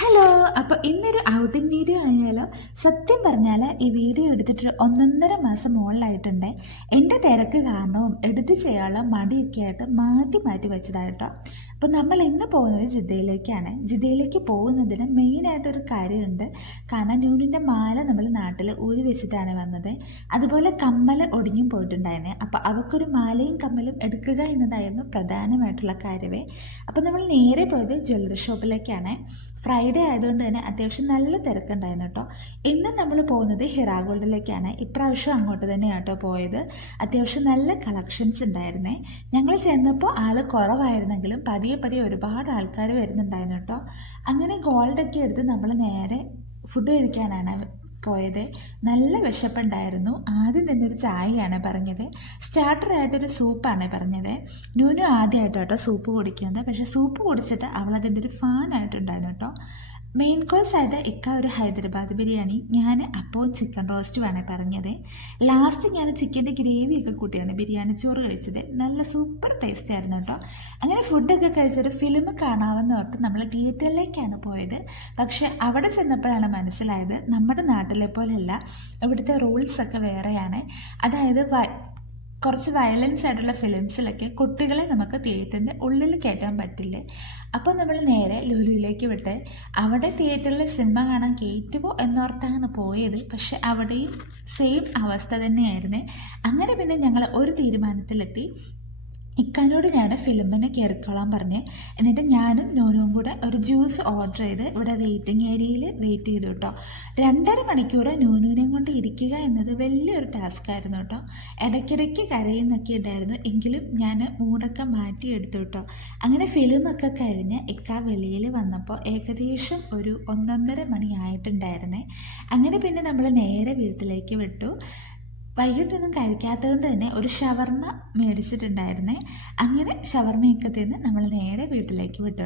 Hello. അപ്പോൾ ഇന്നൊരു outing video ആയാലോ? സത്യം പറഞ്ഞാൽ ഈ വീഡിയോ എടുത്തിട്ട് 1.5 മാസം മുകളിലായിട്ടുണ്ട്. എൻ്റെ തിരക്ക് കാരണവും എഡിറ്റ് ചെയ്യാനുള്ള മടിയൊക്കെ ആയിട്ട് മാറ്റി മാറ്റി വെച്ചതായിട്ടോ. അപ്പോൾ നമ്മൾ ഇന്ന് പോകുന്നത് ജിദ്ദയിലേക്കാണ്. ജിദ്ദയിലേക്ക് പോകുന്നതിന് മെയിനായിട്ടൊരു കാര്യമുണ്ട്. കാരണം ന്യൂനിൻ്റെ മാല നമ്മൾ നാട്ടിൽ ഊരി വെച്ചിട്ടാണ് വന്നത്. അതുപോലെ കമ്മൽ ഒടിഞ്ഞും പോയിട്ടുണ്ടായിരുന്നേ. അപ്പോൾ അവൾക്കൊരു മാലയും കമ്മലും എടുക്കുക എന്നതായിരുന്നു പ്രധാനമായിട്ടുള്ള കാര്യമേ. അപ്പോൾ നമ്മൾ നേരെ പോയത് ജ്വല്ലറി ഷോപ്പിലേക്കാണ്. ഫ്രൈഡേ ആയതുകൊണ്ട് തന്നെ അത്യാവശ്യം നല്ല തിരക്കുണ്ടായിരുന്നു കേട്ടോ. ഇന്ന് നമ്മൾ പോകുന്നത് ഹിറാ ഗോൾഡിലേക്കാണ്. ഇപ്രാവശ്യം അങ്ങോട്ട് തന്നെയാണ് കേട്ടോ പോയത്. അത്യാവശ്യം നല്ല കളക്ഷൻസ് ഉണ്ടായിരുന്നേ. ഞങ്ങൾ ചെന്നപ്പോൾ ആൾ കുറവായിരുന്നെങ്കിലും പതിയെ പതിയെ ഒരുപാട് ആൾക്കാർ വരുന്നുണ്ടായിരുന്നു കേട്ടോ. അങ്ങനെ ഗോൾഡൊക്കെ എടുത്ത് നമ്മൾ നേരെ ഫുഡ് കഴിക്കാനാണ് പോയത്. നല്ല വിശപ്പുണ്ടായിരുന്നു. ആദ്യം തന്നെ ഒരു ചായയാണ് പറഞ്ഞത്. സ്റ്റാർട്ടറായിട്ടൊരു സൂപ്പാണ് പറഞ്ഞത്. ന്യൂനു ആദ്യമായിട്ട് കേട്ടോ സൂപ്പ് കുടിക്കുന്നത്. പക്ഷേ സൂപ്പ് കുടിച്ചിട്ട് അവളതിൻ്റെ ഒരു ഫാനായിട്ടുണ്ടായിരുന്നു കേട്ടോ. മെയിൻ കോഴ്സായിട്ട് ഒരു ഹൈദരാബാദ് ബിരിയാണി, ഞാൻ അപ്പവും ചിക്കൻ റോസ്റ്റുമാണ് പറഞ്ഞത്. ലാസ്റ്റ് ഞാൻ ചിക്കൻ്റെ ഗ്രേവിയൊക്കെ കൂട്ടിയാണ് ബിരിയാണി ചോറ് കഴിച്ചത്. നല്ല സൂപ്പർ ടേസ്റ്റ് ആയിരുന്നു കേട്ടോ. അങ്ങനെ ഫുഡൊക്കെ കഴിച്ചൊരു ഫിലിം കാണാമെന്ന് ഓർത്ത് നമ്മൾ തിയേറ്ററിലേക്കാണ് പോയത്. പക്ഷെ അവിടെ ചെന്നപ്പോഴാണ് മനസ്സിലായത് നമ്മുടെ നാട്ടിലെ പോലെയല്ല, ഇവിടുത്തെ റൂൾസൊക്കെ വേറെയാണ്. അതായത് കുറച്ച് വയലൻസ് ആയിട്ടുള്ള ഫിലിംസിലൊക്കെ കുട്ടികളെ നമുക്ക് തിയേറ്ററിൻ്റെ ഉള്ളിൽ കയറ്റാൻ പറ്റില്ല. അപ്പോൾ നമ്മൾ നേരെ ലുലുവിലേക്ക് വിട്ട് അവിടെ തിയേറ്ററിൽ സിനിമ കാണാൻ കയറ്റുമോ എന്നോർത്താണ് പോയത്. പക്ഷെ അവിടെയും സെയിം അവസ്ഥ തന്നെയായിരുന്നു. അങ്ങനെ പിന്നെ ഞങ്ങൾ ഒരു തീരുമാനത്തിലെത്തി. ഇക്കാനോട് ഞാൻ ഫിലിമിന് കയറിക്കോളാൻ പറഞ്ഞ്. എന്നിട്ട് ഞാനും നോനും കൂടെ ഒരു ജ്യൂസ് ഓർഡർ ചെയ്ത് ഇവിടെ വെയിറ്റിംഗ് ഏരിയയിൽ വെയിറ്റ് ചെയ്തു കേട്ടോ. 2.5 മണിക്കൂർ നോനൂനെയും കൊണ്ട് ഇരിക്കുക എന്നത് വലിയൊരു ടാസ്ക് ആയിരുന്നു കേട്ടോ. ഇടയ്ക്കിടയ്ക്ക് കരയുന്നൊക്കെ ഉണ്ടായിരുന്നു. എങ്കിലും ഞാൻ മൂടൊക്കെ മാറ്റിയെടുത്തു കേട്ടോ. അങ്ങനെ ഫിലിമൊക്കെ കഴിഞ്ഞ് വെളിയിൽ വന്നപ്പോൾ ഏകദേശം ഒരു 1.5 മണി ആയിട്ടുണ്ടായിരുന്നേ. അങ്ങനെ പിന്നെ നമ്മൾ നേരെ വീട്ടിലേക്ക് വിട്ടു. വൈകിട്ടൊന്നും കഴിക്കാത്തതുകൊണ്ട് തന്നെ ഒരു ഷവർമ്മ മേടിച്ചിട്ടുണ്ടായിരുന്നേ. അങ്ങനെ ഷവർമ്മയൊക്കെ തിന്ന് നമ്മൾ നേരെ വീട്ടിലേക്ക് വിട്ടു.